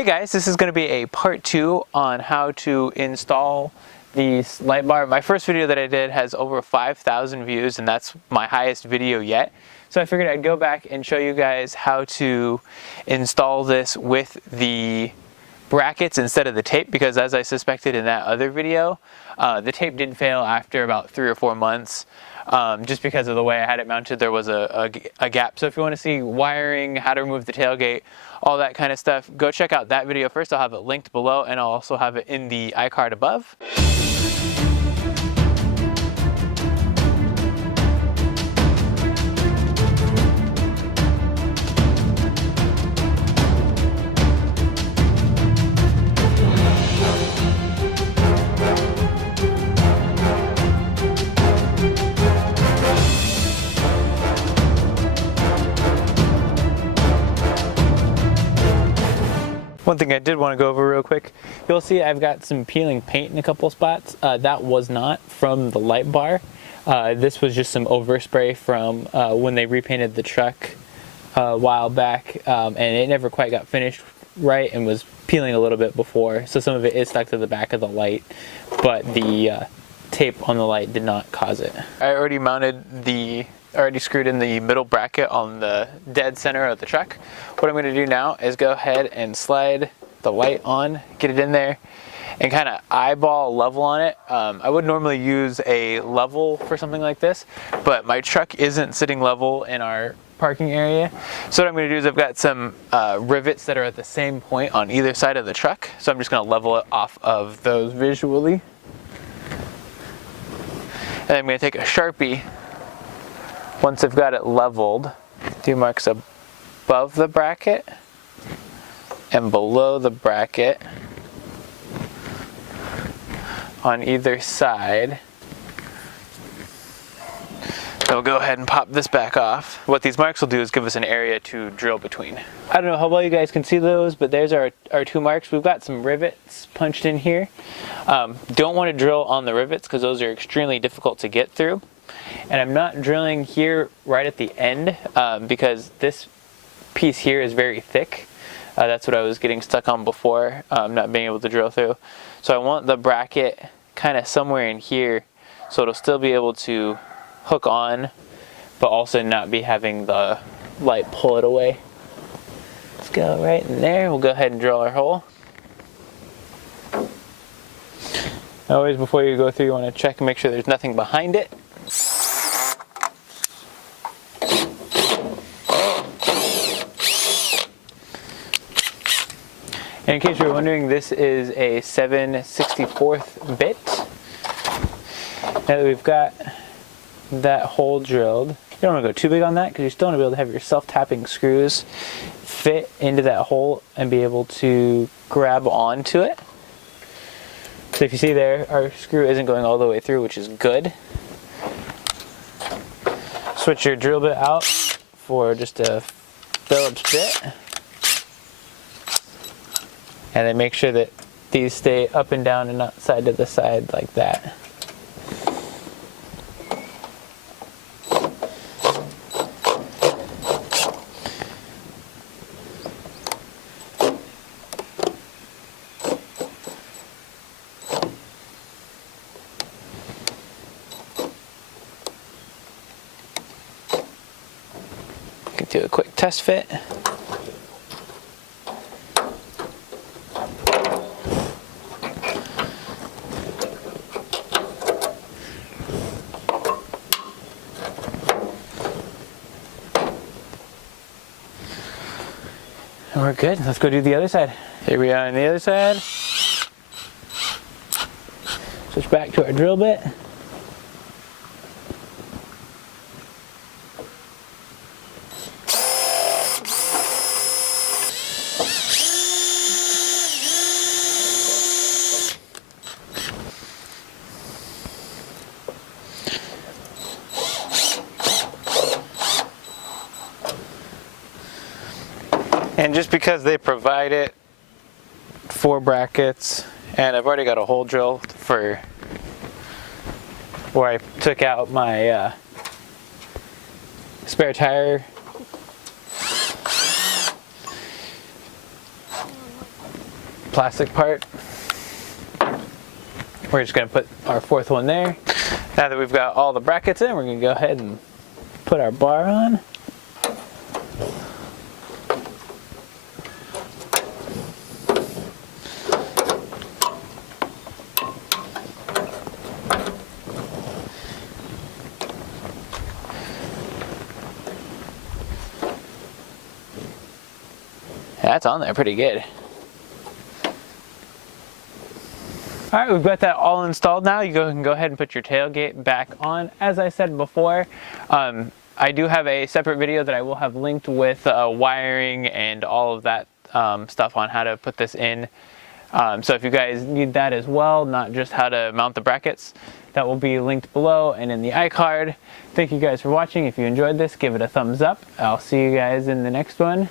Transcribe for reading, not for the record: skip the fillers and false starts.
Hey guys, this is going to be a part 2 on how to install the light bar. My first video that I did has over 5,000 views and that's my highest video yet. So I figured I'd go back and show you guys how to install this with the brackets instead of the tape, because as I suspected in that other video, the tape did fail after about 3 or 4 months. Just because of the way I had it mounted, there was a gap. So if you want to see wiring, how to remove the tailgate, all that kind of stuff, go check out that video first. I'll have it linked below and I'll also have it in the iCard above. One thing I did want to go over real quick, you'll see I've got some peeling paint in a couple spots. That was not from the light bar. This was just some overspray from when they repainted the truck a while back, and it never quite got finished right and was peeling a little bit before. So some of it is stuck to the back of the light, but the tape on the light did not cause it. I already screwed in the middle bracket on the dead center of the truck. What I'm going to do now is go ahead and slide the light on, get it in there, and kind of eyeball level on it. I would normally use a level for something like this, but my truck isn't sitting level in our parking area. So what I'm going to do is I've got some rivets that are at the same point on either side of the truck. So I'm just going to level it off of those visually. And I'm going to take a Sharpie. Once I've got it leveled, do marks above the bracket and below the bracket on either side. So we'll go ahead and pop this back off. What these marks will do is give us an area to drill between. I don't know how well you guys can see those, but there's our 2 marks. We've got some rivets punched in here. Don't want to drill on the rivets because those are extremely difficult to get through. And I'm not drilling here right at the end because this piece here is very thick. That's what I was getting stuck on before, not being able to drill through. So I want the bracket kind of somewhere in here so it'll still be able to hook on, but also not be having the light pull it away. Let's go right in there. We'll go ahead and drill our hole. Always before you go through, you want to check and make sure there's nothing behind it. And in case you're wondering, this is a 7/64 bit. Now that we've got that hole drilled, you don't want to go too big on that because you still want to be able to have your self-tapping screws fit into that hole and be able to grab onto it. So if you see there, our screw isn't going all the way through, which is good. Switch your drill bit out for just a Phillips bit. And then make sure that these stay up and down and not side to the side like that. You can do a quick test fit. And we're good. Let's go do the other side. Here we are on the other side. Switch back to our drill bit. And just because they provide it 4 brackets, and I've already got a hole drill for where I took out my spare tire plastic part. We're just going to put our fourth one there. Now that we've got all the brackets in, we're going to go ahead and put our bar on. That's on there pretty good. All right, we've got that all installed now. You can go ahead and put your tailgate back on. As I said before, I do have a separate video that I will have linked with wiring and all of that stuff on how to put this in. So if you guys need that as well, not just how to mount the brackets, that will be linked below and in the iCard. Thank you guys for watching. If you enjoyed this, give it a thumbs up. I'll see you guys in the next one.